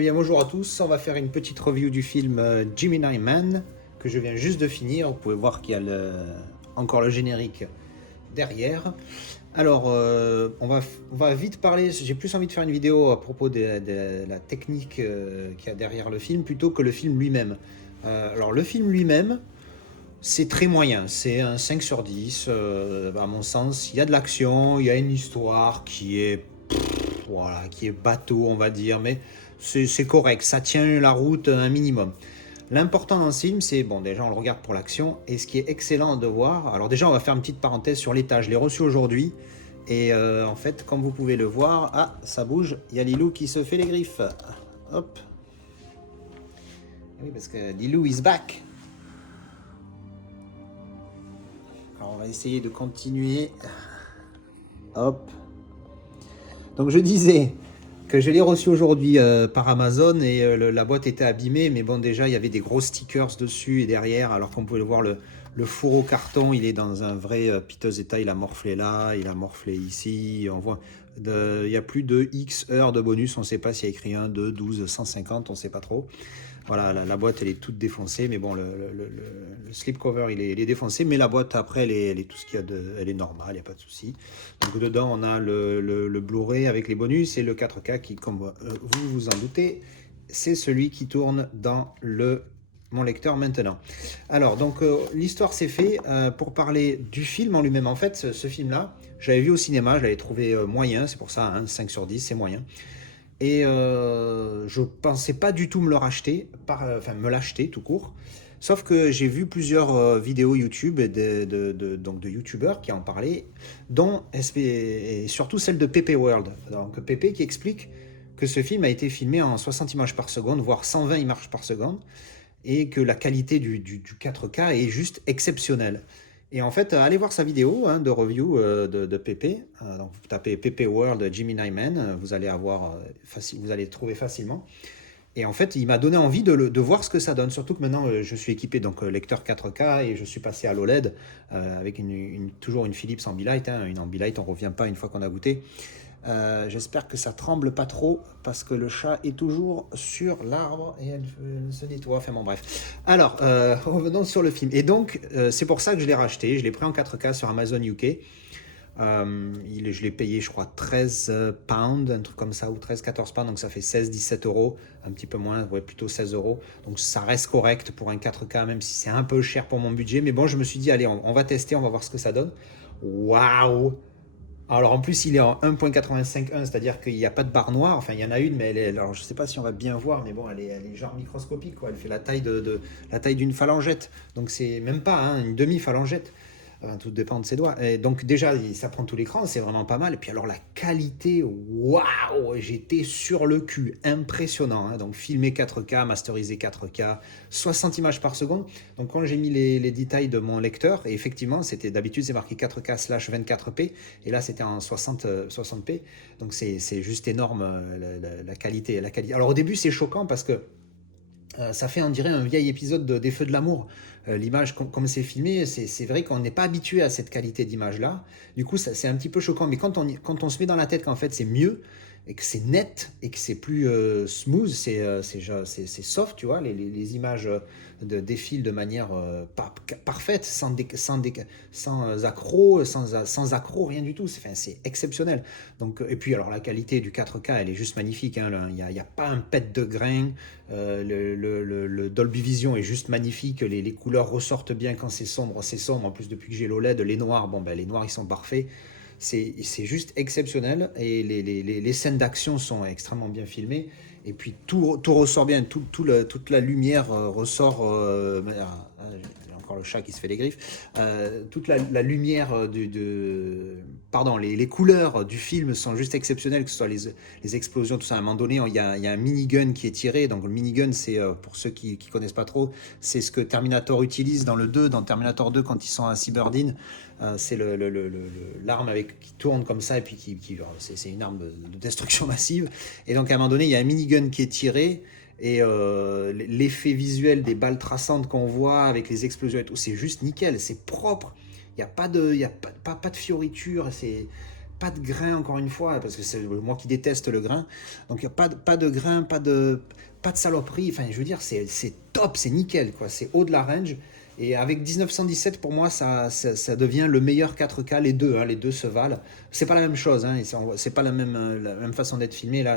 Eh bien bonjour à tous, on va faire une petite review du film Gemini Man que je viens juste de finir. Vous pouvez voir qu'il y a encore le générique derrière. Alors on va vite parler, j'ai plus envie de faire une vidéo à propos de la technique qu'il y a derrière le film plutôt que le film lui-même. Alors le film lui-même, c'est très moyen, c'est un 5 sur 10 à mon sens. Il y a de l'action, il y a une histoire voilà, qui est bateau on va dire, mais c'est correct, ça tient la route un minimum. L'important dans ce film, c'est, bon déjà on le regarde pour l'action, et ce qui est excellent de voir, alors déjà on va faire une petite parenthèse sur l'état, je l'ai reçu aujourd'hui, et en fait comme vous pouvez le voir, ah ça bouge, il y a Lilou qui se fait les griffes, hop, oui parce que Lilou is back. Alors on va essayer de continuer, hop, donc je disais que je l'ai reçu aujourd'hui par Amazon et la boîte était abîmée, mais bon déjà il y avait des gros stickers dessus et derrière, alors qu'on pouvait le voir, le fourreau carton il est dans un vrai piteux état, il a morflé là, il a morflé ici, on voit il y a plus de X heures de bonus, on ne sait pas s'il y a écrit 1, 2, 12, 150, on ne sait pas trop. Voilà, la boîte elle est toute défoncée, mais bon, le slipcover il est défoncé, mais la boîte après elle est tout ce qu'il y a elle est normale, il n'y a pas de souci. Donc dedans on a le Blu-ray avec les bonus et le 4K qui, comme vous vous en doutez, c'est celui qui tourne dans mon lecteur maintenant. Alors donc l'histoire c'est fait. Pour parler du film en lui-même, en fait ce film-là, je l'avais vu au cinéma, je l'avais trouvé moyen, c'est pour ça, hein, 5 sur 10 c'est moyen. Et je pensais pas du tout me le racheter, enfin me l'acheter tout court. Sauf que j'ai vu plusieurs vidéos YouTube donc de youtubeurs qui en parlaient, dont et surtout celle de Pepe World. Donc Pepe qui explique que ce film a été filmé en 60 images par seconde, voire 120 images par seconde, et que la qualité du 4K est juste exceptionnelle. Et en fait, allez voir sa vidéo hein, de review de Pepe. Donc vous tapez Pepe World Gemini Man, vous allez vous allez trouver facilement. Et en fait, il m'a donné envie de voir ce que ça donne. Surtout que maintenant, je suis équipé donc lecteur 4K et je suis passé à l'OLED avec toujours une Philips Ambilight. Hein, une Ambilight, on ne revient pas une fois qu'on a goûté. J'espère que ça tremble pas trop parce que le chat est toujours sur l'arbre et elle se nettoie. Enfin bon, bref. Alors, revenons sur le film. Et donc, c'est pour ça que je l'ai racheté. Je l'ai pris en 4K sur Amazon UK. Je l'ai payé, je crois, 13 pounds, un truc comme ça, ou 13-14 pounds, donc ça fait 16-17 euros, un petit peu moins, ouais, plutôt 16 euros. Donc ça reste correct pour un 4K, même si c'est un peu cher pour mon budget. Mais bon, je me suis dit, allez, on va tester, on va voir ce que ça donne. Waouh! Alors en plus il est en 1.85.1, c'est-à-dire qu'il n'y a pas de barre noire, enfin il y en a une, mais alors je ne sais pas si on va bien voir, mais bon elle est genre microscopique, quoi. Elle fait la taille la taille d'une phalangette, donc c'est même pas hein, une demi-phalangette. Enfin, tout dépend de ses doigts. Et donc déjà, ça prend tout l'écran, c'est vraiment pas mal. Et puis alors la qualité, waouh, j'étais sur le cul, impressionnant. Hein. Donc filmé 4K, masterisé 4K, 60 images par seconde. Donc quand j'ai mis les détails de mon lecteur, et effectivement, c'était d'habitude c'est marqué 4K/24p, et là c'était en 60p. Donc c'est juste énorme la qualité, la qualité. Alors au début c'est choquant parce que ça fait, on dirait, un vieil épisode des Feux de l'amour. L'image, comme c'est filmé, c'est vrai qu'on n'est pas habitué à cette qualité d'image-là. Du coup, c'est un petit peu choquant. Mais quand on se met dans la tête qu'en fait, c'est mieux, et que c'est net, et que c'est plus smooth, c'est soft, tu vois, les images défilent de manière parfaite, sans accroc, sans accroc, rien du tout. C'est exceptionnel. Donc, et puis, alors, la qualité du 4K, elle est juste magnifique. Hein. Il n'y a pas un pet de grain. Le Dolby Vision est juste magnifique, les couleurs ressortent bien quand c'est sombre, c'est sombre. En plus, depuis que j'ai l'OLED, les noirs, bon ben les noirs ils sont parfaits. C'est juste exceptionnel et les scènes d'action sont extrêmement bien filmées. Et puis tout ressort bien, toute la lumière ressort. J'ai encore le chat qui se fait les griffes. Toute la lumière pardon, les couleurs du film sont juste exceptionnelles, que ce soit les explosions, tout ça. À un moment donné, il y a un minigun qui est tiré. Donc le minigun, c'est pour ceux qui connaissent pas trop, c'est ce que Terminator utilise dans le 2, dans Terminator 2 quand ils sont à Cyberdine. C'est l'arme qui tourne comme ça et puis c'est une arme de destruction massive. Et donc à un moment donné, il y a un minigun qui est tiré. Et l'effet visuel des balles traçantes qu'on voit avec les explosions et tout, c'est juste nickel, c'est propre. Il n'y a pas de, pas de fioritures, pas de grain encore une fois, parce que c'est moi qui déteste le grain. Donc il n'y a pas de grain, pas de saloperie. Enfin, je veux dire, c'est top, c'est nickel, quoi. C'est haut de la range. Et avec 1917, pour moi, ça devient le meilleur 4K, les deux se valent. C'est pas la même chose, hein, c'est pas la même façon d'être filmé. Là,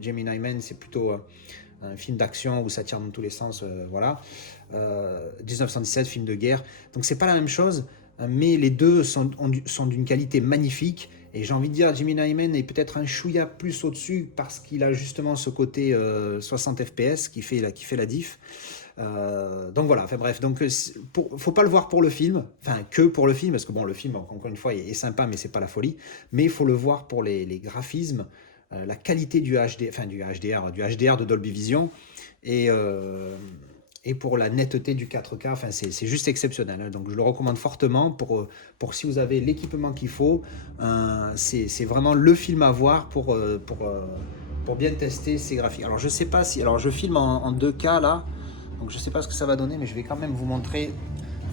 Gemini Man, c'est plutôt un film d'action où ça tire dans tous les sens, voilà. 1917, film de guerre. Donc c'est pas la même chose, mais les deux sont d'une qualité magnifique. Et j'ai envie de dire, Gemini Man est peut-être un chouïa plus au-dessus parce qu'il a justement ce côté 60 FPS qui fait la diff. Donc voilà, enfin bref, donc faut pas le voir pour le film, enfin que pour le film, parce que bon, le film encore une fois est sympa, mais c'est pas la folie, mais il faut le voir pour les graphismes, la qualité du HD, enfin du HDR de Dolby Vision, et pour la netteté du 4K, enfin c'est juste exceptionnel, hein. Donc je le recommande fortement pour si vous avez l'équipement qu'il faut, c'est vraiment le film à voir pour bien tester ces graphiques. Alors je sais pas si, alors je filme en 2K là. Donc je ne sais pas ce que ça va donner, mais je vais quand même vous montrer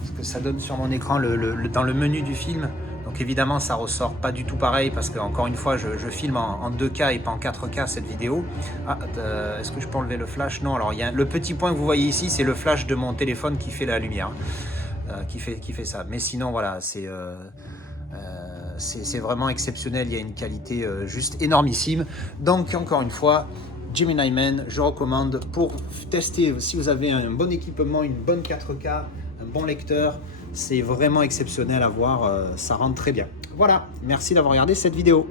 ce que ça donne sur mon écran dans le menu du film. Donc évidemment, ça ressort pas du tout pareil parce que encore une fois, je filme en 2K et pas en 4K cette vidéo. Ah, est-ce que je peux enlever le flash? Non, alors il y a le petit point que vous voyez ici, c'est le flash de mon téléphone qui fait la lumière, qui fait ça. Mais sinon, voilà, c'est vraiment exceptionnel, il y a une qualité juste énormissime. Donc encore une fois, Gemini Man, je recommande pour tester si vous avez un bon équipement, une bonne 4K, un bon lecteur, c'est vraiment exceptionnel à voir, ça rentre très bien. Voilà, merci d'avoir regardé cette vidéo.